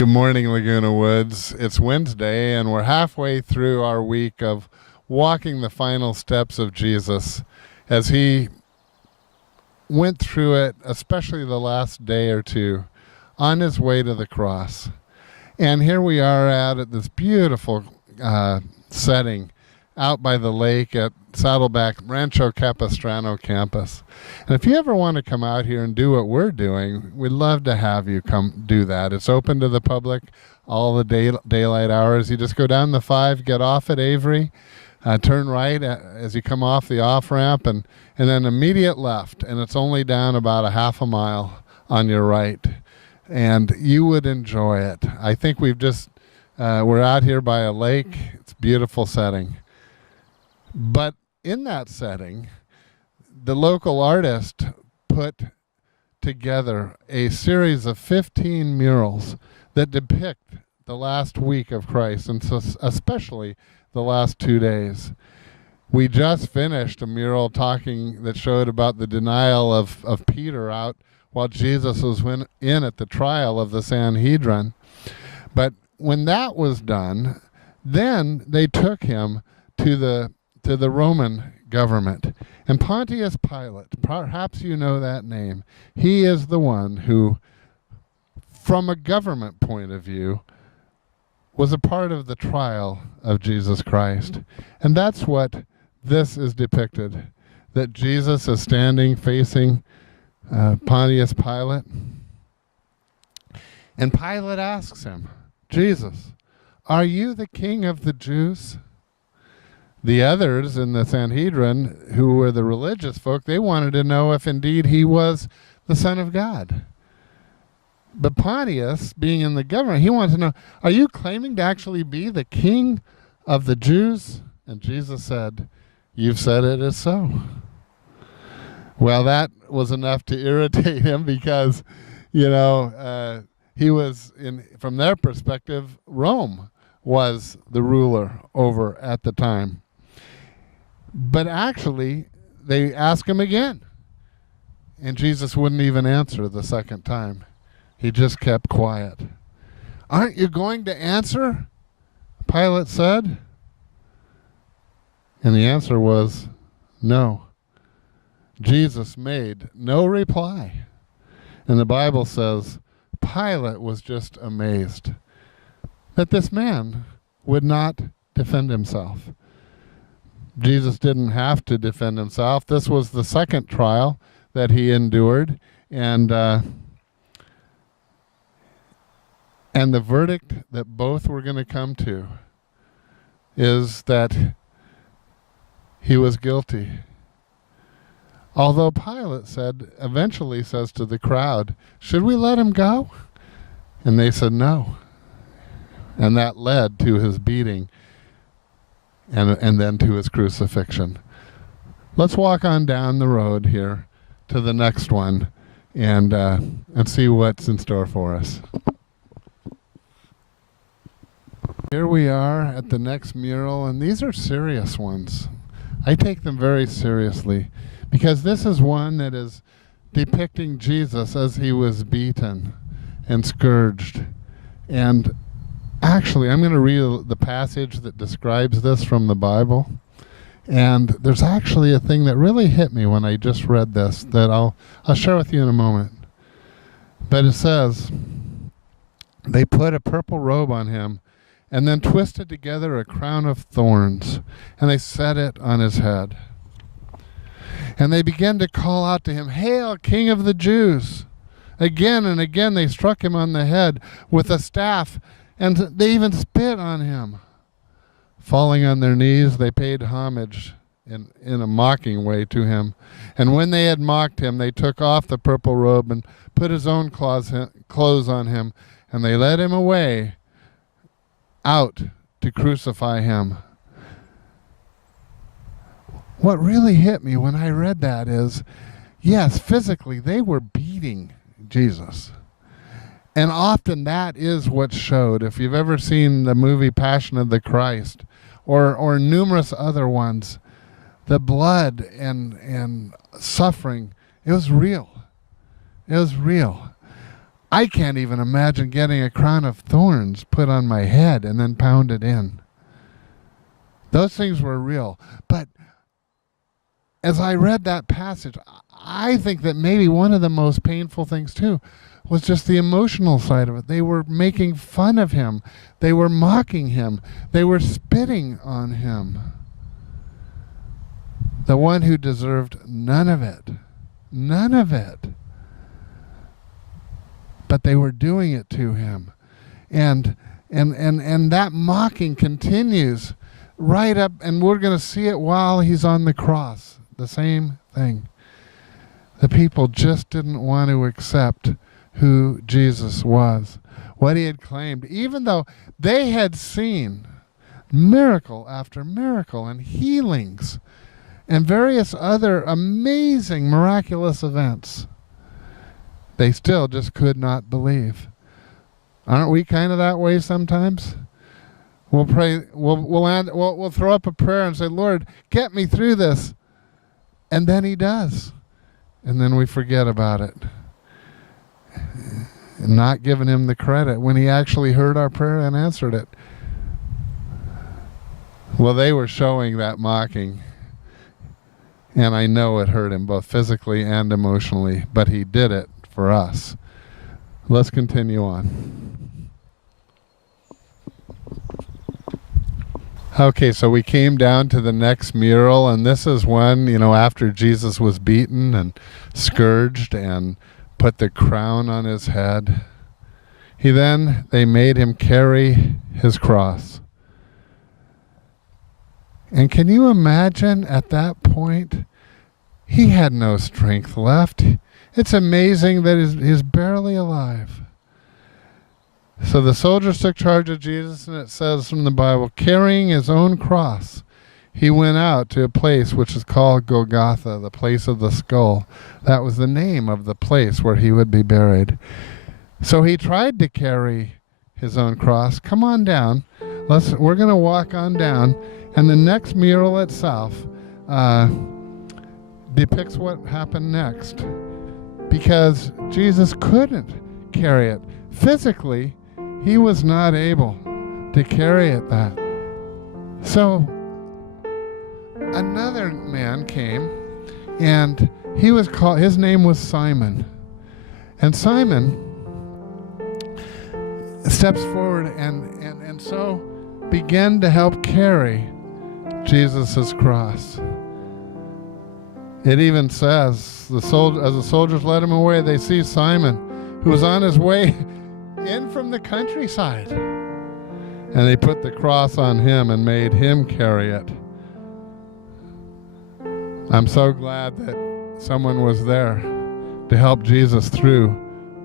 Good morning, Laguna Woods. It's Wednesday, and we're halfway through our week of walking the final steps of Jesus as he went through it, especially the last day or two, on his way to the cross. And here we are at this beautiful setting out by the lake at Saddleback Rancho Capistrano campus. And if you ever want to come out here and do what we're doing, we'd love to have you come do that. It's open to the public all the daylight hours. You just go down the 5, get off at Avery, turn right as you come off the off-ramp, and then immediate left. And it's only down about a half a mile on your right. And you would enjoy it. I think we're out here by a lake. It's a beautiful setting. But in that setting, the local artist put together a series of 15 murals that depict the last week of Christ, and so especially the last 2 days. We just finished a mural that showed about the denial of Peter out while Jesus was in at the trial of the Sanhedrin. But when that was done, then they took him to the Roman government. And Pontius Pilate, perhaps you know that name, he is the one who, from a government point of view, was a part of the trial of Jesus Christ. And that's what this is depicted, that Jesus is standing facing Pontius Pilate. And Pilate asks him, Jesus, are you the king of the Jews? The others in the Sanhedrin, who were the religious folk, they wanted to know if indeed he was the Son of God. But Pontius, being in the government, he wanted to know, are you claiming to actually be the king of the Jews? And Jesus said, you've said it is so. Well, that was enough to irritate him because, he was, from their perspective, Rome was the ruler over at the time. But actually, they asked him again. And Jesus wouldn't even answer the second time. He just kept quiet. Aren't you going to answer? Pilate said. And the answer was no. Jesus made no reply. And the Bible says Pilate was just amazed that this man would not defend himself. Jesus didn't have to defend himself. This was the second trial that he endured, and the verdict that both were going to come to is that he was guilty. Although Pilate eventually says to the crowd, should we let him go? And they said no. And that led to his beating and then to his crucifixion. Let's walk on down the road here to the next one and see what's in store for us. Here we are at the next mural, and these are serious ones. I take them very seriously because this is one that is depicting Jesus as he was beaten and scourged. And actually, I'm going to read the passage that describes this from the Bible. And there's actually a thing that really hit me when I just read this that I'll share with you in a moment. But it says, they put a purple robe on him and then twisted together a crown of thorns, and they set it on his head. And they began to call out to him, Hail, King of the Jews! Again and again they struck him on the head with a staff, and they even spit on him. Falling on their knees, they paid homage in a mocking way to him. And when they had mocked him, they took off the purple robe and put his own clothes on him, and they led him away out to crucify him. What really hit me when I read that is, yes, physically they were beating Jesus. And often that is what showed. If you've ever seen the movie Passion of the Christ or numerous other ones, the blood and suffering, it was real. It was real. I can't even imagine getting a crown of thorns put on my head and then pounded in. Those things were real. But as I read that passage, I think that maybe one of the most painful things too was just the emotional side of it. They were making fun of him. They were mocking him. They were spitting on him. The one who deserved none of it. None of it. But they were doing it to him. And that mocking continues right up, and we're going to see it while he's on the cross. The same thing. The people just didn't want to accept who Jesus was, what he had claimed, even though they had seen miracle after miracle and healings and various other amazing miraculous events. They still just could not believe. Aren't we kind of that way sometimes? We'll pray, we'll throw up a prayer and say, Lord, get me through this. And then he does. And then we forget about it. And not giving him the credit when he actually heard our prayer and answered it. Well, they were showing that mocking. And I know it hurt him both physically and emotionally, but he did it for us. Let's continue on. Okay, so we came down to the next mural, and this is one, after Jesus was beaten and scourged and put the crown on his head. They made him carry his cross. And can you imagine at that point, he had no strength left. It's amazing that he's barely alive. So the soldiers took charge of Jesus, and it says from the Bible, carrying his own cross, he went out to a place which is called Golgotha, the place of the skull. That was the name of the place where he would be buried. So he tried to carry his own cross. Come on down. We're going to walk on down. And the next mural itself depicts what happened next. Because Jesus couldn't carry it. Physically, he was not able to carry it that. So another man came, and his name was Simon. And Simon steps forward and so began to help carry Jesus' cross. It even says, as the soldiers led him away, they see Simon, who was on his way in from the countryside. And they put the cross on him and made him carry it. I'm so glad that someone was there to help Jesus through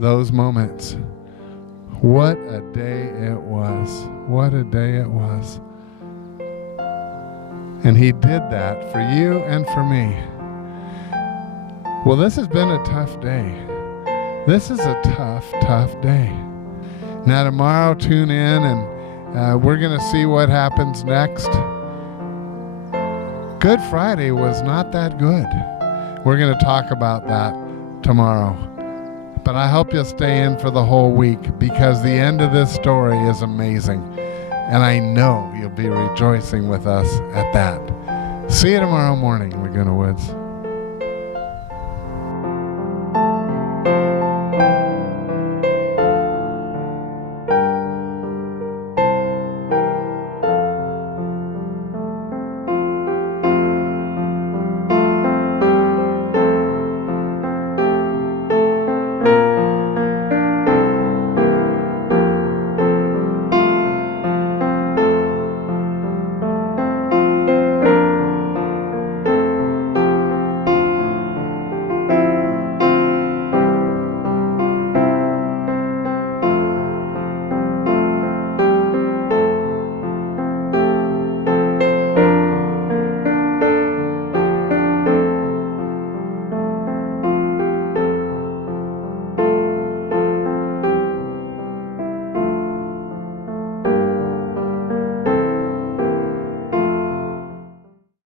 those moments. What a day it was. What a day it was. And he did that for you and for me. Well, this has been a tough day. This is a tough, tough day. Now tomorrow, tune in, and we're going to see what happens next. Good Friday was not that good. We're going to talk about that tomorrow. But I hope you'll stay in for the whole week, because the end of this story is amazing. And I know you'll be rejoicing with us at that. See you tomorrow morning, Laguna Woods.